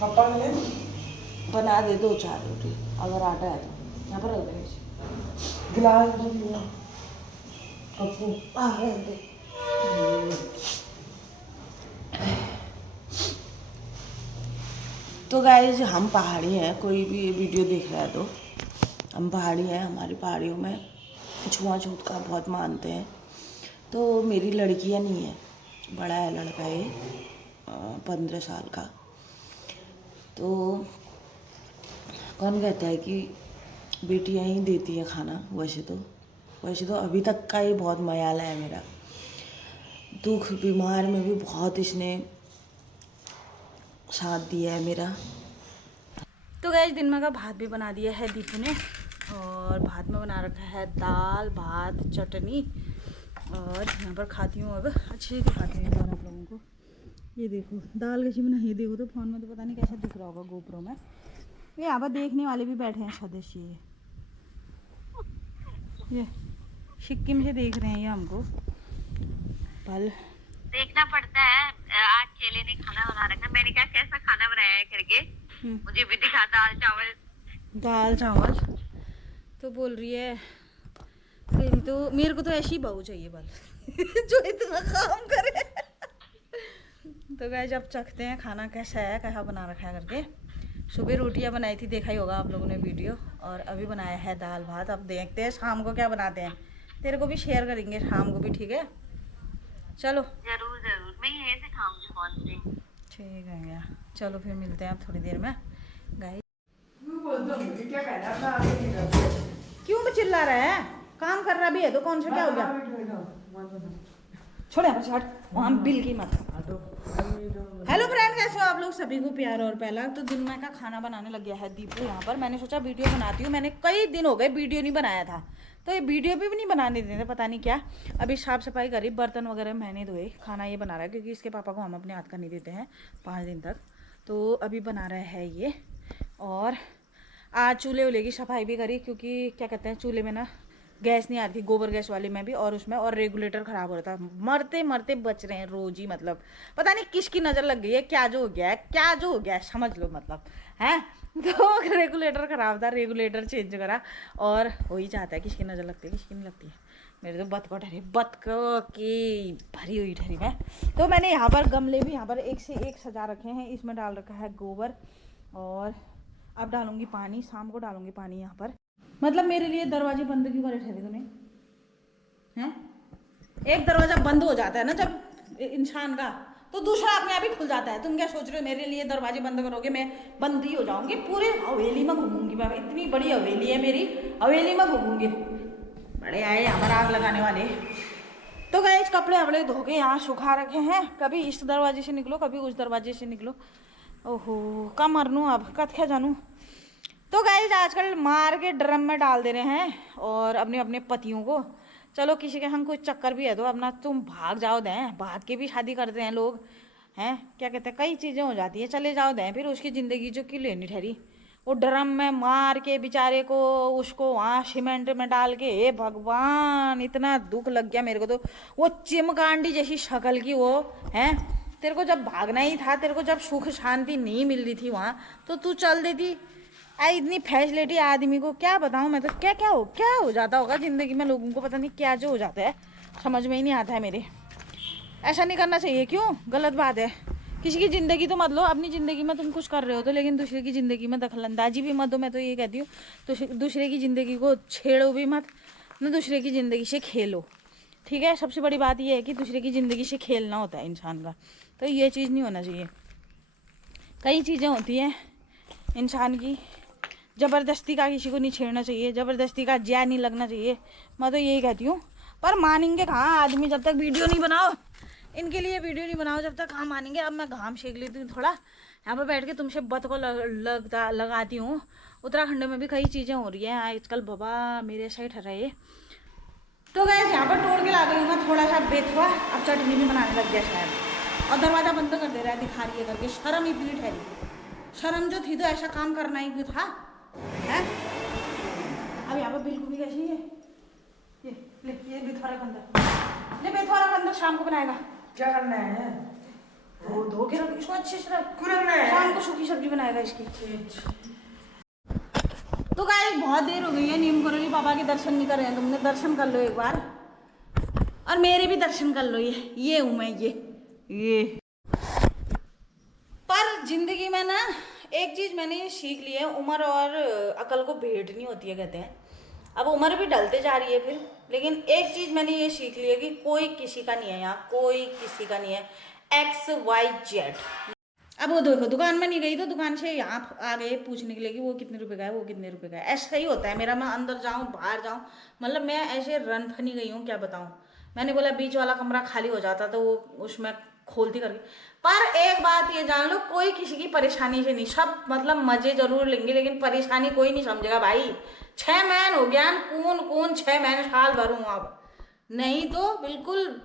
पापा ने बना दे 2-4 रोटी अगर आटा है तो। यहाँ पर रख देंगे गिलास दो लिया कप्पू आ रहे थे। तो गाइस हम पहाड़ी हैं, कोई भी ये वीडियो देख रहा है तो हम पहाड़ी हैं। हमारी पहाड़ियों में छुआछूत का बहुत मानते हैं। तो मेरी लड़कियां नहीं है, बड़ा है लड़का ये 15 साल का। तो कौन कहता है कि बेटियां ही देती हैं खाना। वैसे तो अभी तक का ये बहुत मयाला है मेरा। दुख बीमार में भी बहुत इसने साथ दिया है मेरा। तो गैस दिन में का भात भी बना दिया है दीपू ने, और भात में बना रखा है दाल भात चटनी। और यहाँ पर खाती हूँ अब, अच्छे से खाती हूँ आप लोगों को। ये देखो दाल कैसी बनाई, देखो तो फोन में तो पता नहीं कैसा दिख रहा होगा गोप्रो में। ये यहाँ पर देखने वाले भी बैठे हैं सदस्य, ये सिक्किम से देख रहे हैं ये हमको। पल देखना पड़ता है। आज चेले ने खाना बना रखा, मैंने कहा कैसा खाना बनाया है करके, मुझे भी दिखा दाल चावल। तो बोल रही है तेरी तो, मेरे को तो ऐसी बहू चाहिए बल जो इतना काम करे। तो गाइस अब चखते हैं खाना कैसा है, कैसा बना रखा है करके। सुबह रोटियां बनाई थी, देखा ही होगा आप लोगों ने वीडियो, और अभी बनाया है दाल भात। अब देखते हैं शाम को क्या बनाते हैं, तेरे को भी शेयर करेंगे शाम को भी, ठीक है? चलो जरूर जरूर, मैं यहीं से खाऊंगी फोन से। ठीक है यार, चलो फिर मिलते हैं आप थोड़ी देर में। गाइस क्या कह रहा था? क्यों चिल्ला रहा है? काम कर रहा भी है तो कौन सा क्या हो गया? छोड़ यहाँ पर, वहाँ बिल की मत। हेलो फ्रेंड, कैसे हो आप लोग? सभी को प्यार और पहला। तो दिन में का खाना बनाने लग गया है दीपू यहाँ पर। मैंने सोचा वीडियो बनाती हूँ, मैंने कई दिन हो गए वीडियो नहीं बनाया था, तो ये वीडियो भी नहीं बनाने देते, पता नहीं क्या। अभी साफ सफाई करी, बर्तन वगैरह मैंने धोए, खाना ये बना रहा है क्योंकि इसके पापा को हम अपने हाथ का नहीं देते हैं 5 दिन तक। तो अभी बना रहा है ये। और आज चूल्हे वूल्हे की सफाई भी करी, क्योंकि क्या कहते हैं चूल्हे में ना गैस नहीं आ रही थी, गोबर गैस वाले में भी, और उसमें और रेगुलेटर ख़राब हो रहा था। मरते मरते बच रहे हैं रोज ही, मतलब पता नहीं किसकी नज़र लग गई है, क्या जो हो गया है, क्या जो हो गया है समझ लो, मतलब है। तो रेगुलेटर ख़राब था, रेगुलेटर चेंज करा, और हो ही जाता है, किसकी नज़र लगती है किसकी नहीं लगती है। मेरे तो बतको ठहरी, बतको की भरी हुई ठहरी मैं। तो मैंने यहाँ पर गमले भी यहाँ पर एक से एक सजा रखे हैं, इसमें डाल रखा है गोबर, और अब डालूंगी पानी, शाम को डालूंगी पानी यहाँ पर। मतलब मेरे लिए दरवाजे बंद क्यों करे ठहरे तूने, हैं? एक दरवाजा बंद हो जाता है ना जब इंसान का, तो दूसरा अपने आप ही खुल जाता है। तुम क्या सोच रहे हो मेरे लिए दरवाजे बंद करोगे, मैं बंद ही हो जाऊंगी? पूरे हवेली में घूमूंगी मैं, इतनी बड़ी हवेली है मेरी, हवेली में घूमूंगी। बड़े आए यहाँ पर आग लगाने वाले। तो गाइस कपड़े वपड़े धो के यहाँ सुखा रखे हैं, कभी इस दरवाजे से निकलो कभी उस दरवाजे से निकलो। ओहो कम मरनू अब कत क्या जानू। तो गाइस आजकल मार के ड्रम में डाल दे रहे हैं और अपने अपने पतियों को। चलो किसी के संग कोई चक्कर भी है तो अपना तुम भाग जाओ दें, भाग के भी शादी करते हैं लोग, हैं क्या कहते हैं, कई चीज़ें हो जाती है, चले जाओ दें। फिर उसकी ज़िंदगी जो क्यों लेनी ठहरी, वो ड्रम में मार के बेचारे को, उसको वहाँ सीमेंट में डाल के, हे भगवान इतना दुख लग गया मेरे को। तो वो चिमकांडी जैसी शक्ल की वो है। तेरे को जब भागना ही था, तेरे को जब सुख शांति नहीं मिल रही थी वहाँ, तो तू चल देती। इतनी फैसिलिटी आदमी को क्या बताऊँ मैं, तो क्या हो जाता होगा ज़िंदगी में लोगों को, पता नहीं क्या जो हो जाता है, समझ में ही नहीं आता है मेरे। ऐसा नहीं करना चाहिए, क्यों? गलत बात है। किसी की ज़िंदगी तो मत लो, अपनी ज़िंदगी में तुम कुछ कर रहे हो तो, लेकिन दूसरे की ज़िंदगी में दखलंदाजी भी मत दो। मैं तो ये कहती हूँ, तो दूसरे की ज़िंदगी को छेड़ो भी मत, ना दूसरे की ज़िंदगी से खेलो, ठीक है? सबसे बड़ी बात यह है कि दूसरे की ज़िंदगी से खेलना होता है इंसान का, तो ये चीज़ नहीं होना चाहिए। कई चीज़ें होती हैं इंसान की, ज़बरदस्ती का किसी को नहीं छेड़ना चाहिए, ज़बरदस्ती का जया नहीं लगना चाहिए, मैं तो यही कहती हूँ। पर मानेंगे कहाँ आदमी जब तक वीडियो नहीं बनाओ, इनके लिए वीडियो नहीं बनाओ जब तक कहाँ मानेंगे। अब मैं घाम सेक लेती हूँ थोड़ा, यहाँ पर बैठ के तुमसे बत को लगाती हूँ। उत्तराखंड में भी कई चीज़ें हो रही हैं आजकल, बाबा मेरे साइड रहे। तो गैस यहाँ पर तोड़ के ला गई हूँ मैं थोड़ा सा बेथुआ, अब चटनी भी बनाने लग गया शायद, और दरवाज़ा बंद कर दे रहा है, दिखा रही है करके। शर्म इतनी ठहरी, शर्म जो थी तो ऐसा काम करना ही क्यों था, है? अब यहाँ पर बिल्कुल भी कैसी है ये, ले ये बेथुआरा के अंदर, ले बेथुआरा के अंदर, शाम को बनाएगा। क्या करना है? धो के रख इसको अच्छे से रख। क्यों रखना है? शाम को सूखी सब्जी बनाएगा इसकी। तो गाइस बहुत देर हो गई है, नीम करोली बाबा के दर्शन नहीं कर रहे हैं तुमने, दर्शन कर लो एक बार और मेरे भी दर्शन कर लो। ये हूँ मैं, ये पर जिंदगी में ना एक चीज मैंने ये सीख ली है, उम्र और अकल को भेंट नहीं होती है कहते हैं। अब उम्र भी ढलते जा रही है फिर, लेकिन एक चीज मैंने ये सीख ली है कि कोई किसी का नहीं है यहाँ, कोई किसी का नहीं है। XYZ। अब वो देखो दुकान में नहीं गई तो दुकान से यहाँ आ गए पूछने के लिए कि वो कितने रुपए का है, वो कितने रुपए का है। ऐसा ही होता है मेरा, मैं अंदर जाऊँ बाहर जाऊँ, मतलब मैं ऐसे रन फनी गई हूँ क्या बताऊँ। मैंने बोला बीच वाला कमरा खाली हो जाता तो वो उसमें खोलती करके। पर एक बात ये जान लो, कोई किसी की परेशानी से नहीं, सब मतलब मजे जरूर लेंगे लेकिन परेशानी कोई नहीं समझेगा भाई। 6 महीने हो गया, कौन 6 महीने साल भर हूँ अब, नहीं तो बिल्कुल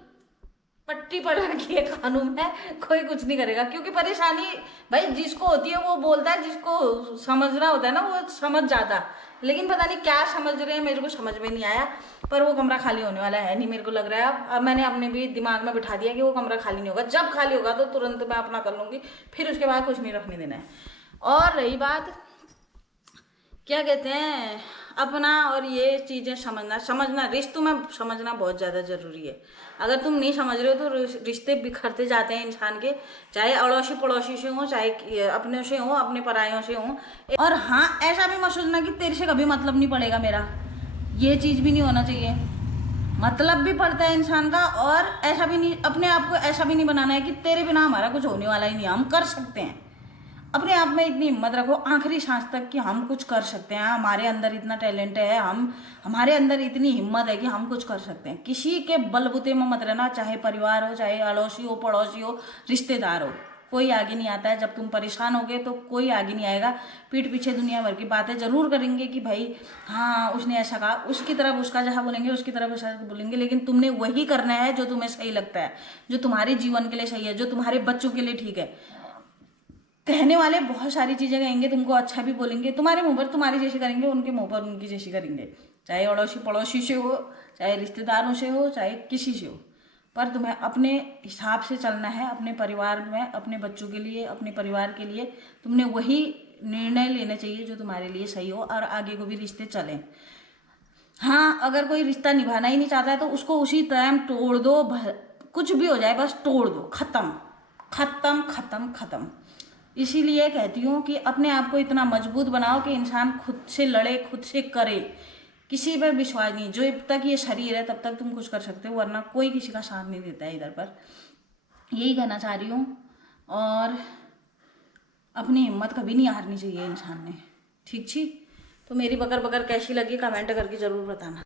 पट्टी पड़ रखी है कानून में, कोई कुछ नहीं करेगा। क्योंकि परेशानी भाई जिसको होती है वो बोलता है, जिसको समझना होता है ना वो समझ जाता। लेकिन पता नहीं क्या समझ रहे हैं, मेरे को समझ में नहीं आया। पर वो कमरा खाली होने वाला है नहीं, मेरे को लग रहा है। अब मैंने अपने भी दिमाग में बिठा दिया कि वो कमरा खाली नहीं होगा, जब खाली होगा तो तुरंत मैं अपना कर लूँगी, फिर उसके बाद कुछ नहीं रखने देना है। और रही बात क्या कहते हैं अपना और ये चीज़ें समझना रिश्तों में समझना बहुत ज़्यादा ज़रूरी है। अगर तुम नहीं समझ रहे हो तो रिश्ते बिखरते जाते हैं इंसान के, चाहे अड़ोसी पड़ोसी से हो, चाहे अपने से हो, अपने परायों से हो। और हाँ ऐसा भी मत सोचना कि तेरे से कभी मतलब नहीं पड़ेगा मेरा, ये चीज़ भी नहीं होना चाहिए। मतलब भी पड़ता है इंसान का, और ऐसा भी नहीं, अपने आप को ऐसा भी नहीं बनाना है कि तेरे बिना हमारा कुछ होने वाला ही नहीं, हम कर सकते हैं। अपने आप में इतनी हिम्मत रखो आखिरी सांस तक कि हम कुछ कर सकते हैं, हमारे अंदर इतना टैलेंट है, हमारे अंदर इतनी हिम्मत है कि हम कुछ कर सकते हैं। किसी के बलबूते में मत रहना, चाहे परिवार हो, चाहे अड़ोसी हो, पड़ोसी हो, रिश्तेदार हो, कोई आगे नहीं आता है। जब तुम परेशान होगे तो कोई आगे नहीं आएगा। पीठ पीछे दुनिया भर की बातें जरूर करेंगे कि भाई हाँ उसने ऐसा कहा, उसकी तरफ उसका जहाँ बोलेंगे उसकी तरफ ऐसा बोलेंगे, लेकिन तुमने वही करना है जो तुम्हें सही लगता है, जो तुम्हारे जीवन के लिए सही है, जो तुम्हारे बच्चों के लिए ठीक है। कहने वाले बहुत सारी चीज़ें कहेंगे, तुमको अच्छा भी बोलेंगे, तुम्हारे मुंह पर तुम्हारी जैसी करेंगे, उनके मुंह पर उनकी जैसी करेंगे, चाहे अड़ोसी पड़ोसी से हो, चाहे रिश्तेदारों से हो, चाहे किसी से हो। पर तुम्हें अपने हिसाब से चलना है, अपने परिवार में, अपने बच्चों के लिए, अपने परिवार के लिए तुमने वही निर्णय लेना चाहिए जो तुम्हारे लिए सही हो, और आगे को भी रिश्ते चलें। हाँ अगर कोई रिश्ता निभाना ही नहीं चाहता है तो उसको उसी टाइम तोड़ दो, कुछ भी हो जाए बस तोड़ दो, खत्म खत्म खत्म खत्म। इसीलिए कहती हूँ कि अपने आप को इतना मजबूत बनाओ कि इंसान खुद से लड़े, खुद से करे, किसी पर विश्वास नहीं। जो जब तक ये शरीर है तब तक तुम कुछ कर सकते हो, वरना कोई किसी का साथ नहीं देता है इधर पर। यही कहना चाह रही हूँ। और अपनी हिम्मत कभी नहीं हारनी चाहिए इंसान ने, ठीक। तो मेरी बकर बकर कैसी लगी कमेंट करके ज़रूर बताना।